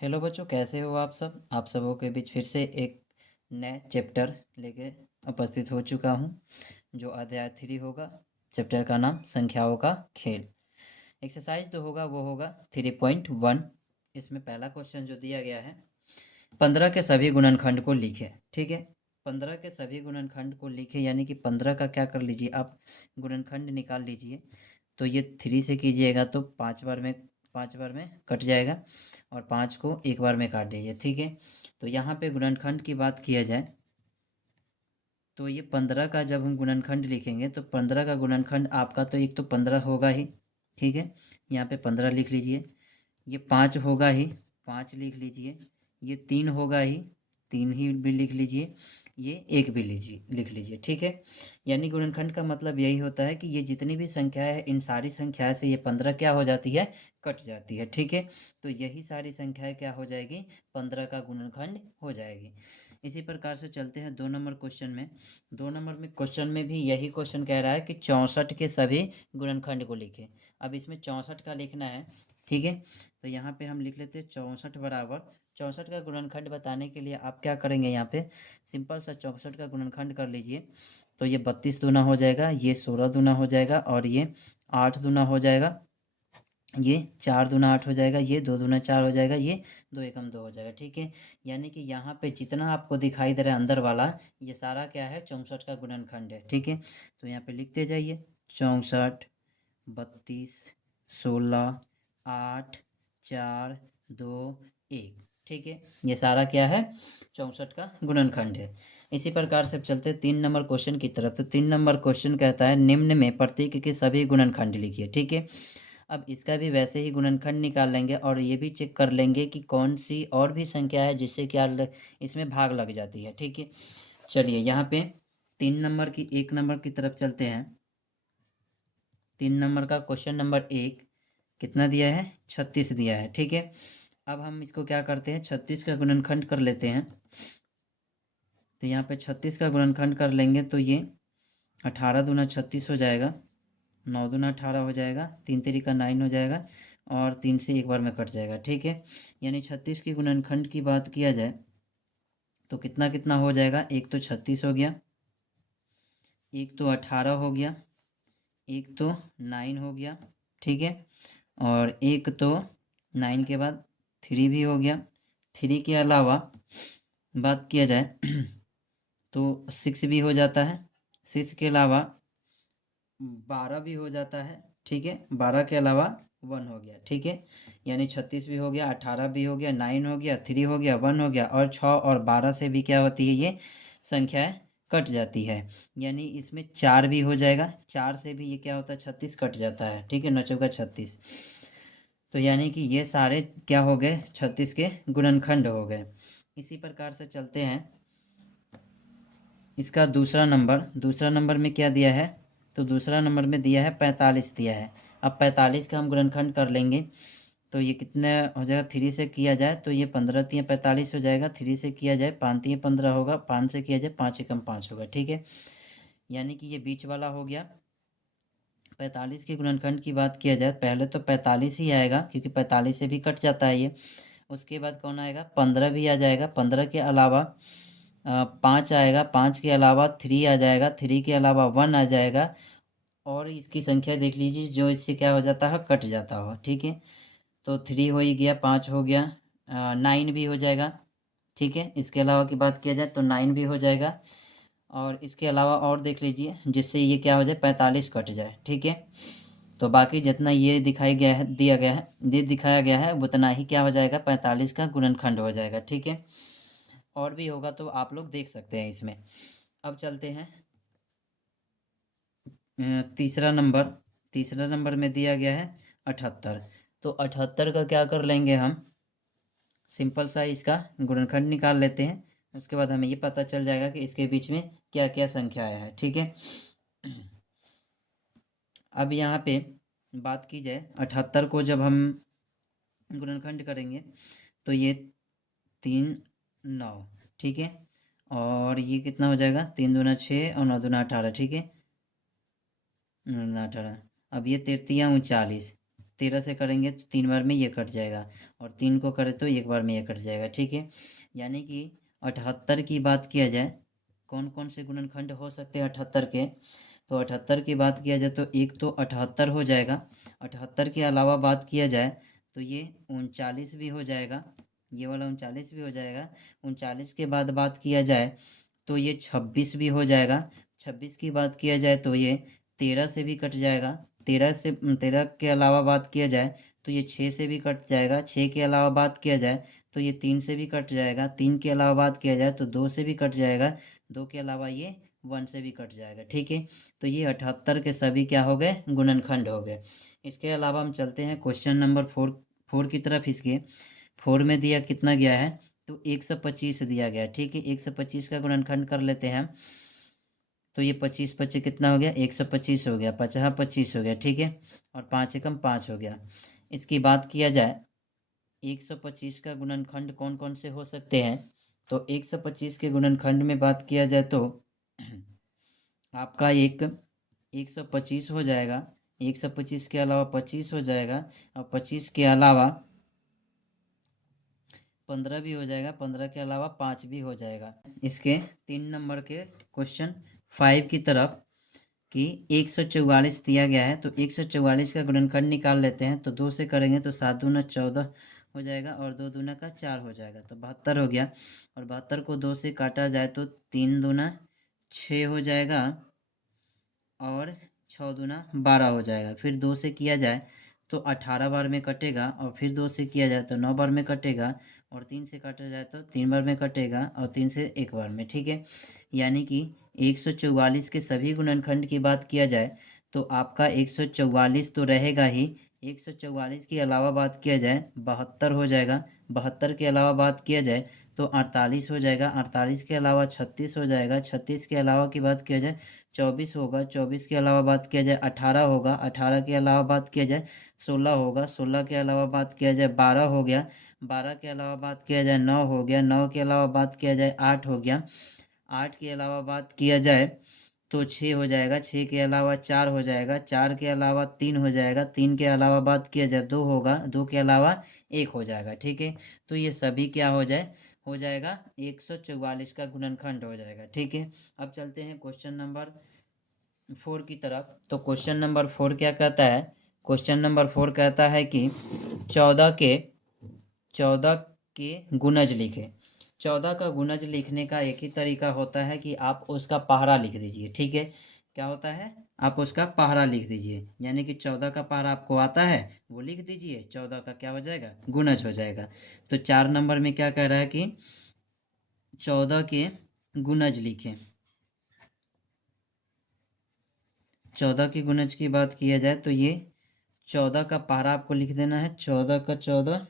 Hello बच्चों, कैसे हो आप सब। आप सबों के बीच फिर से एक नए चैप्टर लेके उपस्थित हो चुका हूँ, जो अध्याय 3 होगा। चैप्टर का नाम संख्याओं का खेल। एक्सरसाइज जो होगा वो होगा 3.1। इसमें पहला क्वेश्चन जो दिया गया है, 15 के सभी गुणनखंड को लिखें। ठीक है, 15 के सभी गुणनखंड को लिखें, यानी कि 15 का क्या कर लीजिए आप, गुणनखंड निकाल लीजिए। तो ये 3 से कीजिएगा तो 5 बार में कट जाएगा, और 5 को एक बार में काट दीजिए। ठीक है, तो यहाँ पे गुणनखंड की बात किया जाए तो ये 15 का जब हम गुणनखंड लिखेंगे तो 15 का गुणनखंड आपका तो एक तो 15 होगा ही। ठीक है, यहाँ पे 15 लिख लीजिए। ये 5 होगा ही, 5 लिख लीजिए। ये 3 होगा ही, 3 ही भी लिख लीजिए। ये 1 भी लीजिए, लिख लीजिए। ठीक है, यानी गुणनखंड का मतलब यही होता है कि ये जितनी भी संख्याएं हैं, इन सारी संख्याएं से ये 15 क्या हो जाती है, कट जाती है। ठीक है, तो यही सारी संख्याएं क्या हो जाएगी, 15 का गुणनखंड हो जाएगी। इसी प्रकार से चलते हैं 2 नंबर क्वेश्चन में। 2 नंबर में क्वेश्चन में भी यही क्वेश्चन कह रहा है कि 64 के सभी गुणनखंड को लिखें। अब इसमें 64 का लिखना है। ठीक है, तो यहाँ पे हम लिख लेते हैं 64 बराबर 64 का गुणनखंड बताने के लिए आप क्या करेंगे, यहाँ पे सिंपल सा 64 का गुणनखंड कर लीजिए। तो ये 32 दूना हो जाएगा, ये 16 दूना हो जाएगा, और ये 8 दूना हो जाएगा, ये 4 दूना 8 हो जाएगा, ये 2 दूना 4 हो जाएगा, ये 2 एकम 2 हो जाएगा। ठीक है, यानी कि यहाँ पे जितना आपको दिखाई दे रहा है अंदर वाला, ये सारा क्या है, 64 का गुणनखंड है। ठीक है, तो यहाँ पे लिखते जाइए 64, 32, 16, 8, 4, 2, 1। ठीक है, ये सारा क्या है, 64 का गुणनखंड है। इसी प्रकार से अब चलते हैं 3 नंबर क्वेश्चन की तरफ। तो 3 नंबर क्वेश्चन कहता है निम्न में प्रतीक के सभी गुणनखंड लिखिए। ठीक है, अब इसका भी वैसे ही गुणनखंड निकाल लेंगे, और ये भी चेक कर लेंगे कि कौन सी और भी संख्या है जिससे क्या इसमें भाग लग जाती है। ठीक है, चलिए यहाँ पे 3 नंबर की 1 नंबर की तरफ चलते हैं। 3 नंबर का क्वेश्चन नंबर 1 कितना दिया है, 36 दिया है। ठीक है, अब हम इसको क्या करते हैं, 36 का गुणनखंड कर लेते हैं। तो यहाँ पे 36 का गुणनखंड कर लेंगे तो ये 18 दूना 36 हो जाएगा, 9 दूना 18 हो जाएगा, 3 तिरी का 9 हो जाएगा, और 3 से एक बार में कट जाएगा। ठीक है, यानी 36 की गुणनखंड की बात किया जाए तो कितना कितना हो जाएगा, एक तो 36 हो गया, एक तो 18 हो गया, एक तो 9 हो गया। ठीक है, और एक तो 9 के बाद 3 भी हो गया। 3 के अलावा बात किया जाए तो 6 भी हो जाता है। 6 के अलावा 12 भी हो जाता है। ठीक है, 12 के अलावा 1 हो गया। ठीक है, यानी 36 भी हो गया, 18 भी हो गया, 9 हो गया, 3 हो गया, 1 हो गया, और 6 और 12 से भी क्या होती है, ये संख्याएं कट जाती है। यानी इसमें 4 भी हो जाएगा, 4 से भी ये क्या होता है, 36 कट जाता है। ठीक है, 9 चौका 36। तो यानी कि ये सारे क्या हो गए, 36 के गुणनखंड हो गए। इसी प्रकार से चलते हैं इसका दूसरा नंबर में क्या दिया है, तो दूसरा नंबर में दिया है 45 दिया है। अब 45 का हम गुणनखंड कर लेंगे तो ये कितने हो जाएगा, 3 से किया जाए तो ये 15 तियाँ 45 हो जाएगा, 3 से किया जाए 5 तियाँ 15 होगा, 5 से किया जाए 5 एकम 5 होगा। ठीक है, यानी कि ये बीच वाला हो गया। 45 के गुणनखंड की बात किया जाए, पहले तो 45 ही आएगा क्योंकि 45 से भी कट जाता है ये। उसके बाद कौन आएगा, 15 भी आ जाएगा, 15 के अलावा 5 आएगा, 5 के अलावा 3 आ जाएगा, 3 के अलावा 1 आ जाएगा, और इसकी संख्या देख लीजिए जो इससे क्या हो जाता है, कट जाता हो। ठीक है, तो 3 हो ही गया, 5 हो गया, 9 भी हो जाएगा। ठीक है, इसके अलावा की बात किया जाए तो 9 भी हो जाएगा, और इसके अलावा और देख लीजिए जिससे ये क्या हो जाए, 45 कट जाए। ठीक है, तो बाकी जितना ये दिखाई गया है, दिया गया है, ये दिखाया गया है, उतना ही क्या हो जाएगा, 45 का गुणनखंड हो जाएगा। ठीक है, और भी होगा तो आप लोग देख सकते हैं इसमें। अब चलते हैं तीसरा नंबर। तीसरा नंबर में दिया गया है 78। तो 78 का क्या कर लेंगे हम, सिंपल सा इसका गुणनखंड निकाल लेते हैं। उसके बाद हमें ये पता चल जाएगा कि इसके बीच में क्या क्या संख्याएं हैं। ठीक है, अब यहाँ पे बात की जाए 78 को जब हम गुणनखंड करेंगे तो ये 3, 9। ठीक है, और ये कितना हो जाएगा, 3 दूना 6 और 9 दूना 18। ठीक है, 18। अब ये 33 39, 13 से करेंगे तो 3 बार में ये कट जाएगा, और 3 को करें तो 1 बार में ये कट जाएगा, ठीक है। यानी कि 78 की बात किया जाए, कौन कौन से गुणनखंड हो सकते हैं 78 के, तो 78 की बात किया जाए तो एक तो 78 हो जाएगा। 78 के अलावा बात किया जाए तो ये 39 भी हो जाएगा, ये वाला 39 भी हो जाएगा। 39 के बाद बात किया जाए तो ये 26 भी हो जाएगा। 26 की बात किया जाए तो ये 13 से भी कट जाएगा। 13 के अलावा बात किया जाए तो ये 6 से भी कट जाएगा। 6 के अलावा बात किया जाए तो ये 3 से भी कट जाएगा। 3 के अलावा बात किया जाए तो 2 से भी कट जाएगा। 2 के अलावा ये 1 से भी कट जाएगा, ठीक है। तो ये 78 के सभी क्या हो गए, गुणनखंड हो गए। इसके अलावा हम चलते हैं क्वेश्चन नंबर 4 की तरफ। इसके 4 में दिया कितना गया है, तो 125 दिया गया है, ठीक है। 125 का गुणनखंड कर लेते हैं हम। तो ये 25 25 कितना हो गया, 125 हो गया। 50 25 हो गया, ठीक है। और 5 एकम 5 हो गया। इसकी बात किया जाए 125 का गुणनखंड कौन कौन से हो सकते हैं, तो 125 के गुणनखंड में बात किया जाए तो आपका 125 हो जाएगा। 125 के अलावा 25 हो जाएगा, और 25 के अलावा 15 भी हो जाएगा। 15 के अलावा 5 भी हो जाएगा। इसके 3 नंबर के क्वेश्चन 5 की तरफ कि 144 दिया गया है, तो 144 का गुणनखंड निकाल लेते हैं। तो 2 से करेंगे तो 7 दूना 14 हो जाएगा, और 2 दूना का 4 हो जाएगा, तो 72 हो गया। और 72 को 2 से काटा जाए तो 3 दूना 6 हो जाएगा, और 6 दूना 12 हो जाएगा। फिर 2 से किया जाए तो 18 बार में कटेगा, और फिर 2 से किया जाए तो 9 बार में कटेगा, और 3 से काटा जाए तो 3 बार में कटेगा, और 3 से 1 बार में, ठीक है। यानी कि 144 के सभी गुणनखंड की बात किया जाए तो आपका 144 तो रहेगा ही। 144 के अलावा बात किया जाए 72 हो जाएगा। 72 के अलावा बात किया जाए तो 48 हो जाएगा। 48 के अलावा 36 हो जाएगा। 36 के अलावा की बात किया जाए 24 होगा। 24 के अलावा बात किया जाए 18 होगा। 18 के अलावा बात किया जाए 16 होगा। 16 के अलावा बात किया जाए 12 हो गया। 12 के अलावा बात किया जाए 9 हो गया। 9 के अलावा बात किया जाए 8 हो गया। 8 के अलावा बात किया जाए तो 6 हो जाएगा। 6 के अलावा 4 हो जाएगा। 4 के अलावा 3 हो जाएगा। 3 के अलावा बात किया जाए 2 होगा। 2 के अलावा 1 हो जाएगा, ठीक है। तो ये सभी क्या हो जाएगा 144 का गुणनखंड हो जाएगा, ठीक है। अब चलते हैं क्वेश्चन नंबर 4 की तरफ। तो क्वेश्चन नंबर 4 क्या कहता है, क्वेश्चन नंबर 4 कहता है कि 14 के 14 के गुणज लिखे। 14 का गुणज लिखने का एक ही तरीका होता है कि आप उसका पहाड़ा लिख दीजिए, ठीक है। क्या होता है, आप उसका पहाड़ा लिख दीजिए। यानी कि 14 का पहाड़ा आपको आता है वो लिख दीजिए, 14 का क्या हो जाएगा, गुणज हो जाएगा। तो 4 नंबर में क्या कह रहा है कि 14 के गुणज लिखें। 14 के गुणज की बात किया जाए तो ये 14 का पहाड़ा आपको लिख देना है। 14 का 14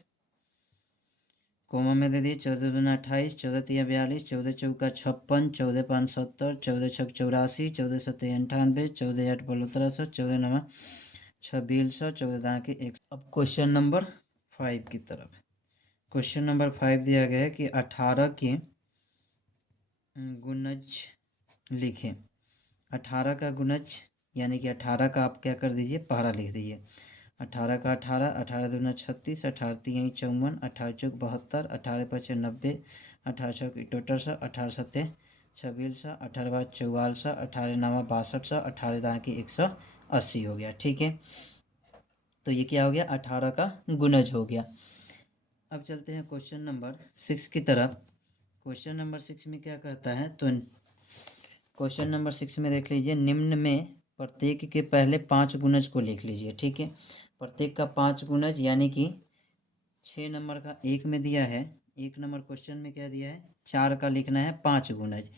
कोमा में दे दिए। 14 दूना 28, 14 तिया 42, 14 चौका 56, 14 5 70, 14 छक 84, 14 सत्ते 98, 14 8 1500, 14 नवा 2600, 14 दाँ के 1। अब क्वेश्चन नंबर 5 की तरफ। क्वेश्चन नंबर 5 दिया गया है कि 18 के गुणज लिखें। 18 का गुणज यानी कि 18 का आप क्या कर दीजिए, पहाड़ा लिख दीजिए। 18 का 18, 18 दूना 36, 18 तीन 54, 18 चौक 72, 18 पचे 90, 18 चौक 78, 18 सत्ते 26, 18 बाद 44, 18 नवा 62, 18 दाँ की 180 हो गया, ठीक है। तो ये क्या हो गया, 18 का गुणज हो गया। अब चलते हैं क्वेश्चन नंबर 6 की तरफ। क्वेश्चन नंबर 6 में क्या कहता है, तो क्वेश्चन नंबर 6 में देख लीजिए, निम्न में प्रत्येक के पहले 5 गुणज को लिख लीजिए, ठीक है। प्रत्येक का 5 गुणज यानी कि 6 नंबर का 1 में दिया है। 1 नंबर क्वेश्चन में क्या दिया है, 4 का लिखना है 5 गुणज।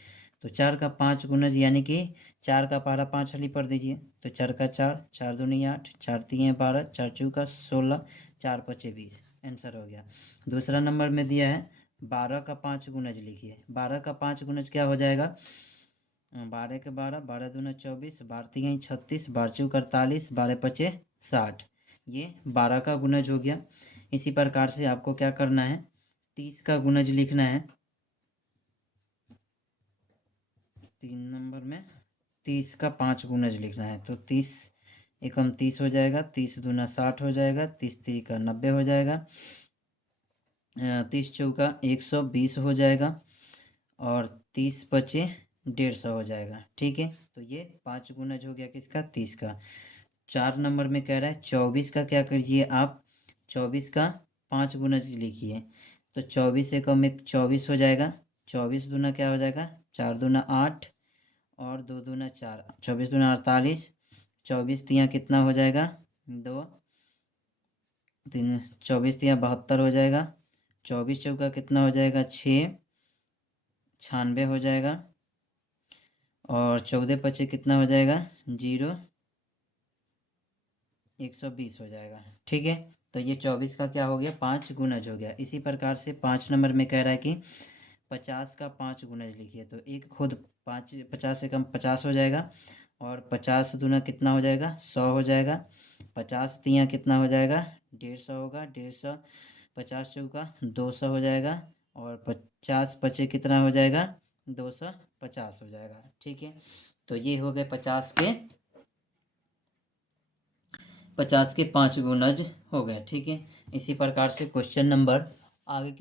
तो 4 का 5 गुणज यानी कि 4 का पहाड़ा 5 हली पर दीजिए। तो 4 का 4, 4 दूनी 8, 4 तीन 12, 4 चौका 16, 4 पचे 20, आंसर हो गया। दूसरा नंबर में दिया है 12 का 5 गुणज लिखिए। 12 का 5 गुणज क्या हो जाएगा, 12 के 12, 12 दूना 24, 12 तीन 36, 12 चौक 48, 12 पचे 60, ये 12 का गुणज हो गया। इसी प्रकार से आपको क्या करना है, 30 का गुणज लिखना है। 3 नंबर में 30 का 5 गुणज लिखना है। तो 30 एकम 30 हो जाएगा, 30 दूना 60 हो जाएगा, 30 तिरिका 90 हो जाएगा, 30 चौका 120 हो जाएगा और 30 पचे 150 हो जाएगा। ठीक है, तो ये 5 गुणज हो गया किसका, 30 का। 4 नंबर में कह रहा है 24 का क्या करिए आप, 24 का 5 गुणज लिखिए। तो 24 एकम एक 24 हो जाएगा, 24 दूना क्या हो जाएगा, 4 दूना 8 और 2 दूना 4, 24 दूना 48, 24 तियाँ कितना हो जाएगा, 2, 3, 24 तियाँ 72 हो जाएगा, 24 चौका कितना हो जाएगा, 6, 96 हो जाएगा और 14 पचे कितना हो जाएगा, 0, 120 हो जाएगा। ठीक है, तो ये 24 का क्या हो गया, 5 गुणज हो गया। इसी प्रकार से 5 नंबर में कह रहा है कि 50 का 5 गुणज लिखिए। तो एक खुद 5, 50 से कम 50 हो जाएगा और 50 दूना कितना हो जाएगा, 100 हो जाएगा, 50 तियाँ कितना हो जाएगा, 150 होगा, 150, 50 चौका 200 हो जाएगा और 50 पचे कितना हो जाएगा, 250 हो जाएगा। ठीक है, तो ये हो गए 50 के 5 गुणज हो गए। ठीक है, इसी प्रकार से क्वेश्चन नंबर आगे